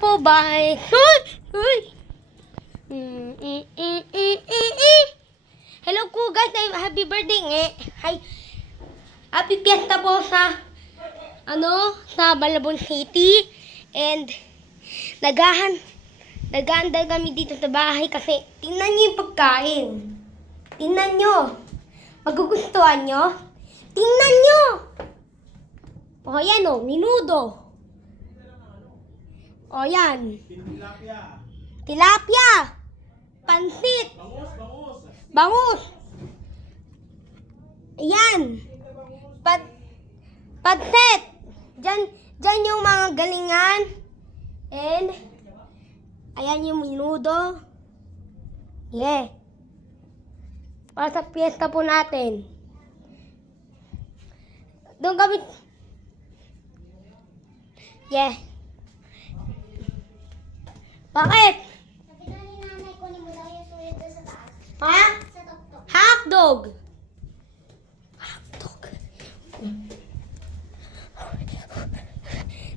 po ba? Uy! Hello po guys, happy birthday Hi. Happy fiesta po sa sa Malabon City. And naghahandal kami dito sa bahay kasi tingnan niyo yung pagkain. Tingnan niyo. Magugustuhan niyo? Tingnan niyo. O yan o, minudo. O yan. Tilapia. Pansit. Bangus. Ayan. Pansit. Diyan yung mga galingan. And ayan yung minudo. Yeah. Para sa piyesta po natin. Doon kami. Yeah. Bakit? Sabi na ni nanay ko ni mo daw yung sulit doon sa taas. Ha? Sa tuktok. Hotdog. Hotdog.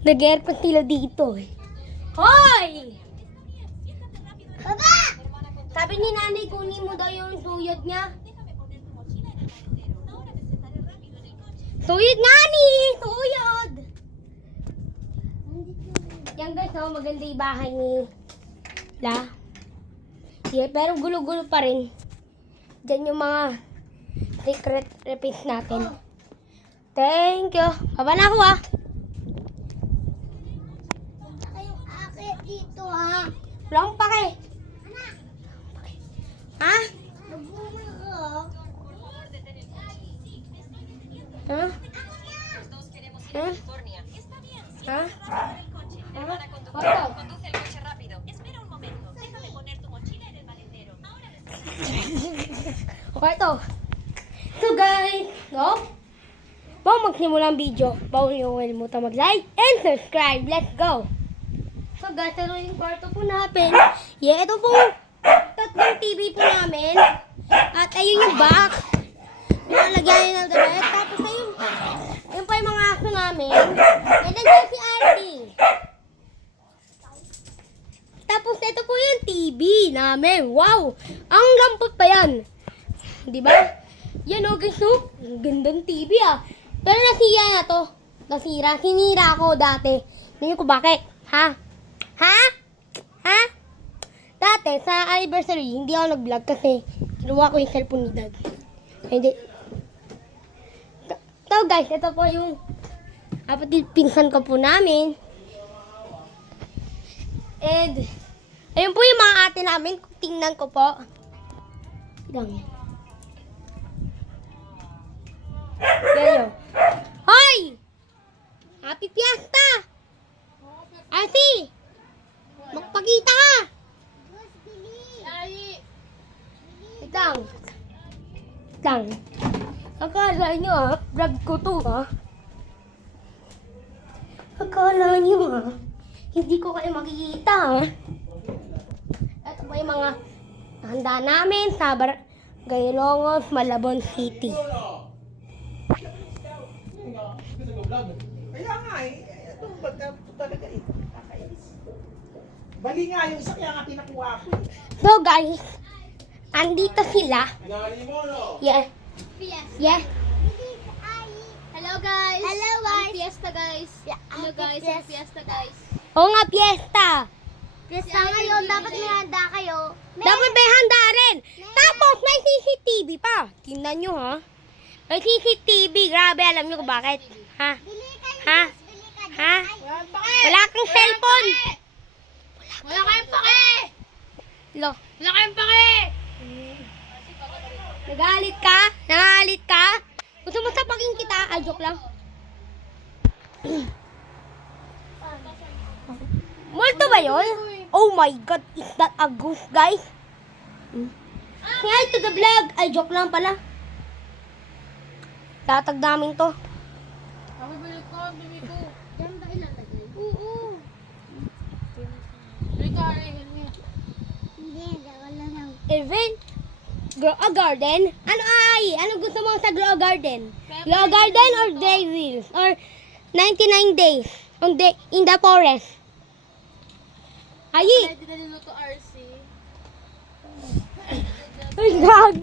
Nag-aircon sila dito eh. Hoy! Baba! Sabi ni nanay, kunin mo daw yung suyod niya. Suyod nga ni! Suyod! Yan guys, no, maganda yung bahay ni La. Yeah, pero gulo-gulo pa rin. Diyan yung mga secret recipes natin. Thank you. Baba na ako ah. Punta kayong akit dito ha. Wala akong pake. Ha? Nagbunga ka. Ha? Ha? Ha? Ha? Conduce el coche rápido. Espera un momento. Déjame poner tu mochila en el maletero. Ahora Okay, ito. So guys, no? Bago magsimula ang video, bawal niyo kalimutan mag-like and subscribe. Let's go! So guys, ito yung kwarto po namin. Yeah, ito po tatlong TV po namin. At ayun yung box. Nalagyan ng damit. Tapos ayun pa yung mga aso namin. And nandiyan si Artie. Tapos ito po yung TV namin. Wow! Ang lambot pa yan. Diba? Yan o guys, no? Ang gandang TV ah. Pero nasira na to. Nasira. Sinira ko dati. Tingnan ko bakit. Ha? Ha? Ha? Dati sa anniversary, hindi ako nag-vlog kasi kinuha ko yung cellphone ni Dad. Hindi. So guys, ito po yung kapatid pinsan ko po namin. And ayun po yung mga ate namin. Tingnan ko po. Tingnan. Yan yun. Hoy! Happy Fiesta! Artie! Magpakita ka! Itang. Itang. Akala nyo vlog ko to Akala nyo hindi ko kayo makikita Ito po yung mga handa namin sa Gaylongos, Malabon City. Kaya nga ito talaga kakainis. Bali nga yung isa kaya nga pinakuha ko So guys, andito sila. Yeah. Yeah. Hello guys. Hello, guys. Fiesta guys. Hello guys. Fiesta guys. Oo nga, piyesta. Fiesta ngayon, dapat may handa kayo. Dapat may handa rin. Tapos may CCTV pa. Tingnan nyo ha. May CCTV. Grabe, alam nyo kung bakit. Ha? Bili kayo. Ha? Bili ka. Ha? Wala kang cellphone. Wala kayong pake. Lo. Wala kayong pake. Nagalit ka? Nagalit ka? Gusto mo sapakin kita? Ay, joke lang. Multo ba yun? Oh my God, is that a ghost, guys? Hi to the vlog. Ay, joke lang pala. Tatag namin to. Diyan ba ilalagay? Oo. Hindi, wala lang. Event? Grow a garden? Ano gusto mo sa grow a garden? Grow a garden or day wheels? Or 99 days in the forest? Ayi! Hindi na niluto RC. Ay, gag!